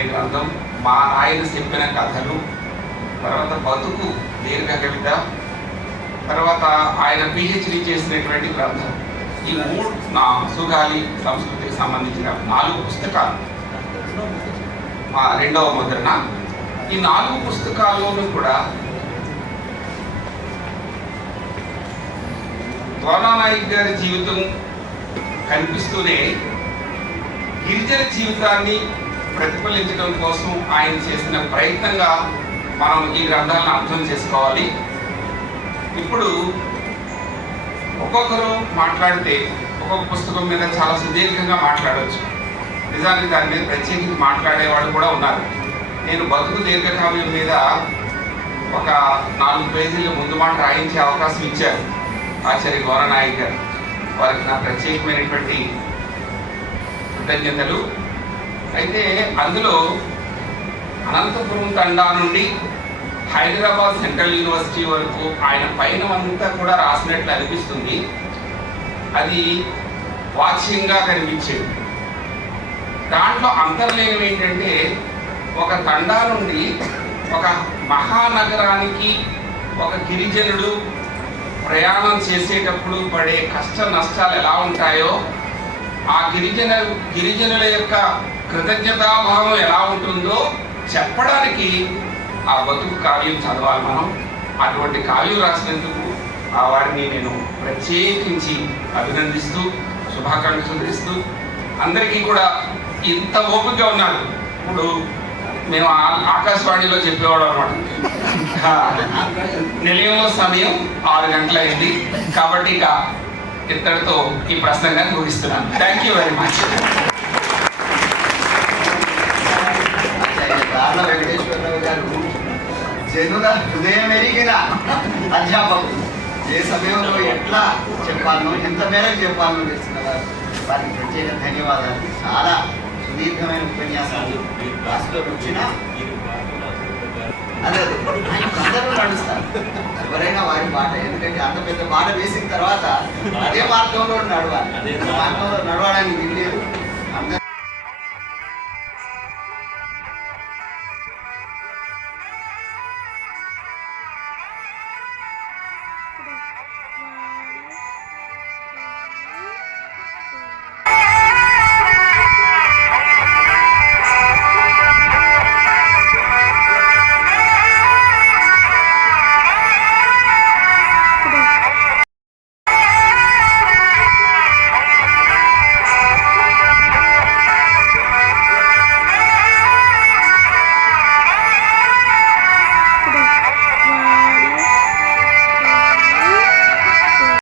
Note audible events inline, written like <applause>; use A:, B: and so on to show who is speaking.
A: అనే గ్రంథం మా నాయన చెప్పిన కథలు తర్వాత బతుకు దీర్ఘ కవిత తర్వాత ఆయన పిహెచ్డి చేసినటువంటి గ్రంథం. ఈ మూడు నా సుగాలి సంస్కృతికి సంబంధించిన నాలుగు పుస్తకాలు. మా రెండవ ముద్రణ. ఈ నాలుగు పుస్తకాల్లోనూ కూడా నాయక్ గారి జీవితం కనిపిస్తూనే గిరిజన జీవితాన్ని ప్రతిఫలించడం కోసం ఆయన చేసిన ప్రయత్నంగా మనం ఈ గ్రంథాలను అర్థం చేసుకోవాలి. ఇప్పుడు ఒక్కొక్కరు మాట్లాడితే ఒక్కొక్క పుస్తకం మీద చాలా సుదీర్ఘంగా మాట్లాడవచ్చు నిజానికి దాని మీద ప్రత్యేకించి మాట్లాడే వాళ్ళు కూడా ఉన్నారు. నేను బతుకు దీర్ఘకావ్యం మీద ఒక నాలుగు పేజీల ముందు మాట రాయించే అవకాశం ఇచ్చారు. ఆచార్య గౌరనాయక్ గారు. వారికి నా ప్రత్యేకమైనటువంటి కృతజ్ఞతలు. అయితే అందులో అనంతపురం తండా నుండి హైదరాబాద్ సెంట్రల్ యూనివర్సిటీ వరకు ఆయన పైన అంతా కూడా రాసినట్లు అనిపిస్తుంది. అది వాచ్యంగా కనిపించేది. దాంట్లో అంతర్లేయం ఏంటంటే ఒక తండా నుండి ఒక మహానగరానికి ఒక గిరిజనుడు ప్రయాణం చేసేటప్పుడు పడే కష్ట నష్టాలు ఎలా ఉంటాయో ఆ గిరిజన గిరిజనుల యొక్క కృతజ్ఞతాభావం ఎలా ఉంటుందో చెప్పడానికి ఆ బతుకు కావ్యం చదవాలి మనం. అటువంటి కావ్యం రాసినందుకు ఆ వారిని నేను ప్రత్యేకించి అభినందిస్తూ శుభాకాంక్షలు ఇస్తూ అందరికీ కూడా ఇంత ఓపికగా ఉన్నారు. ఇప్పుడు మేము ఆ- ఆకాశవాణిలో చెప్పేవాడు అనమాట <laughs> నిలయంలో సమయం ఆరు గంటలైంది. కాబట్టి ఇక ఇక్కడితో ఈ ప్రసంగాన్ని ముగిస్తున్నాను. థ్యాంక్ యూ వెరీ మచ్
B: దార్ల వెంకటేశ్వరరావు గారు జనుల హృదయం ఎరిగిన అధ్యాపకులు. ఏ సమయంలో ఎట్లా చెప్పాలనో ఎంత మేరకు చెప్పాలనో తెలిసిన వారు. వారికి ప్రత్యేక ధన్యవాదాలు. చాలా సుదీర్ఘమైన ఉపన్యాసాలు రాష్ట్రంలో వచ్చిన. అదే అదే అందరూ నడుస్తారు. అంత పెద్ద బాట వేసిన తర్వాత అదే మార్గంలో నడవాలి. అదే మార్గంలో నడవడానికి